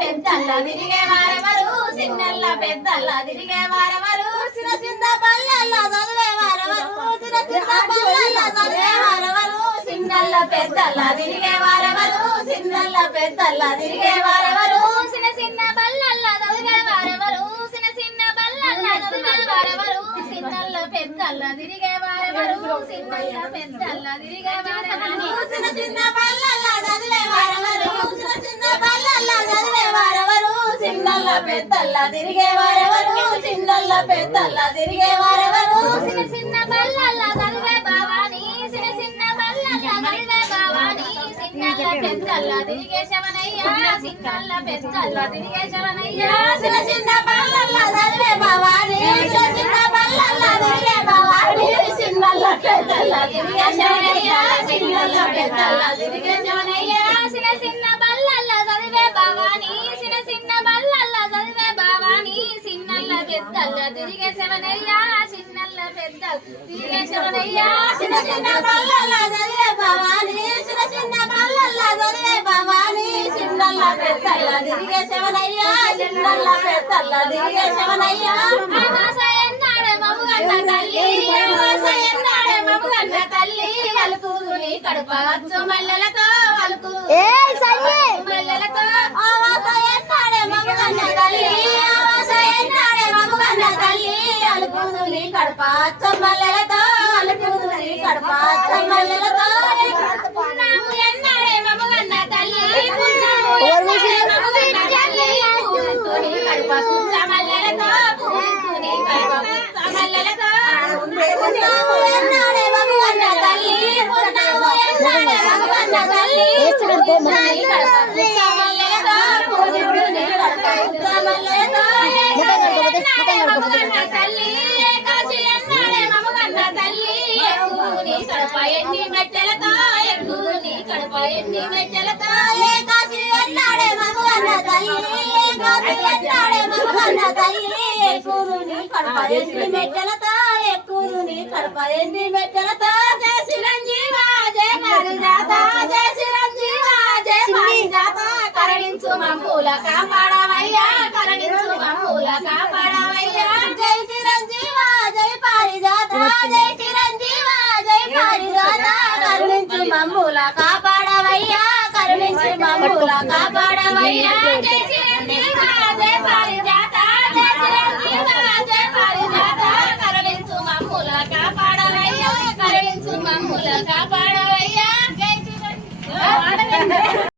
పెద్దల్లా తిరిగే వారెవరు చిన్నల్ల పెద్దల్లా తిరిగే వారెవరు చిన్న చిన్న పల్లెల్లో చదివే వారెవరు చిన్న చిన్న పల్లెల్లో చదివే వారెవరు చిన్నల్ల పెద్దల్లా తిరిగే వారెవరు చిన్నల్ల పెద్దల్లా తిరిగే వారెవరు చిన్న చిన్న పల్లెల్లో చదివే వారెవరు చిన్న చిన్న పల్లెల్లో చదివే వారెవరు చిన్నల్ల పెద్దల్లా తిరిగే వారెవరు చిన్నల్ల పెద్దల్లా తిరిగే వారెవరు చిన్న చిన్న పల్లెల్లో చదివే వారెవరు చిన్న చిన్న పల్లెల్లో చదివే వారెవరు చిన్నల్ల పెద్దల్లా తిరిగే వారెవరు చిన్నల్ల పెద్దల్లా తిరిగే వారెవరు చిన్న చిన్న పల్లెల్లో చదివే బావాని చిన్న చిన్న పల్లెల్లో చదివే బావాని చిన్నల్ల పెద్దల్లా తిరిగే శవనయ్య చిన్నల్ల పెద్దల్లా తిరిగే శవనయ్య చిన్న చిన్న పల్లెల్లో చదివే బావాని చిన్న చిన్న పల్లెల్లో తిరిగే బావాని చిన్నల్ల పెద్దల్లా తిరిగే శవనయ్య చిన్నల్ల పెద్దల్లా తిరిగే శవనయ్య చిన్న చిన్న పల్లెల్లో చదివే బావాని చిన్న చిన్న పల్లెల్లో చదివే బావాని చిన్నల్ల పెద్దల్లా తిరిగే శవనయ్య చిన్నల్ల పెద్దల్లా తిరిగే శవనయ్య చిన్న చిన్న పల్లెల్లో చదివే బావాని చిన్న చిన్న పల్లెల్లో చదివే బావాని చిన్నల్ల పెద్దల్లా తిరిగే శవనయ్య చిన్నల్ల పెద్దల్లా తిరిగే శవనయ్య ఆవాసయన్నాడే మముగన్న తల్లి ఆవాసయన్నాడే మముగన్న తల్లి వలుకుని కడుపవచ్చు మల్లెలతో వలుకు మల్లెలతో ఆవాసయన్నాడే మముగన్న తల్లి ఆవాసయన్నాడే మముగన్న తల్లి వలుకుని కడుపవచ్చు మల్లెలతో వలుకుని కడుపవచ్చు మల్లెలతో పున్నాము ఎన్నాడే మముగన్న తల్లి పున్నాము ఎన్నాడే మముగన్న తల్లి పూలుని కడుపవచ్చు మల్లెలతో పూలుని కడుపవచ్చు మల్లెలతో పున్నాము ఎన్నాడే మముగన్న తల్లి పున్నాము ఎన్నాడే మముగన్న తల్లి పూలుని కడుపవచ్చు మల్లెలతో పూలుని కడుపవచ్చు మల్లెలతో ఎన్నాడే మముగన్న తల్లి ఏకాశి ఎన్నాడే మముగన్న తల్లి ఎక్కుని కడప ఎన్ని మెట్టెలతో ఎక్కుని కడప ఎన్ని మెట్టెలతో ఏకాశి ఎన్నాడే మముగన్న తల్లి ఏకాశి ఎన్నాడే మముగన్న తల్లి ఎక్కుని కడప ఎన్ని మెట్టెలతో ఎక్కుని కడప ఎన్ని మెట్టెలతో జయ చిరంజీవ జయ పారిజాత జయ చిరంజీవ జయ పారిజాత కరుణించు మమ్ముల కాపాడవయ్యా కరుణించు మమ్ముల కాపాడవయ్యా జయ చిరంజీవ జయ పారిజాత జయ చిరంజీవ జయ పారిజాత కరుణించు మమ్ముల కాపాడవయ్యా కరుణించు మమ్ముల కాపాడవయ్యా జయ చిరంజీవ జయ పారిజాత జయ చిరంజీవ జయ పారిజాత కరుణించు మమ్ముల కాపాడవయ్యా కరుణించు మమ్ముల కాపాడవయ్యా జయ చిరంజీవ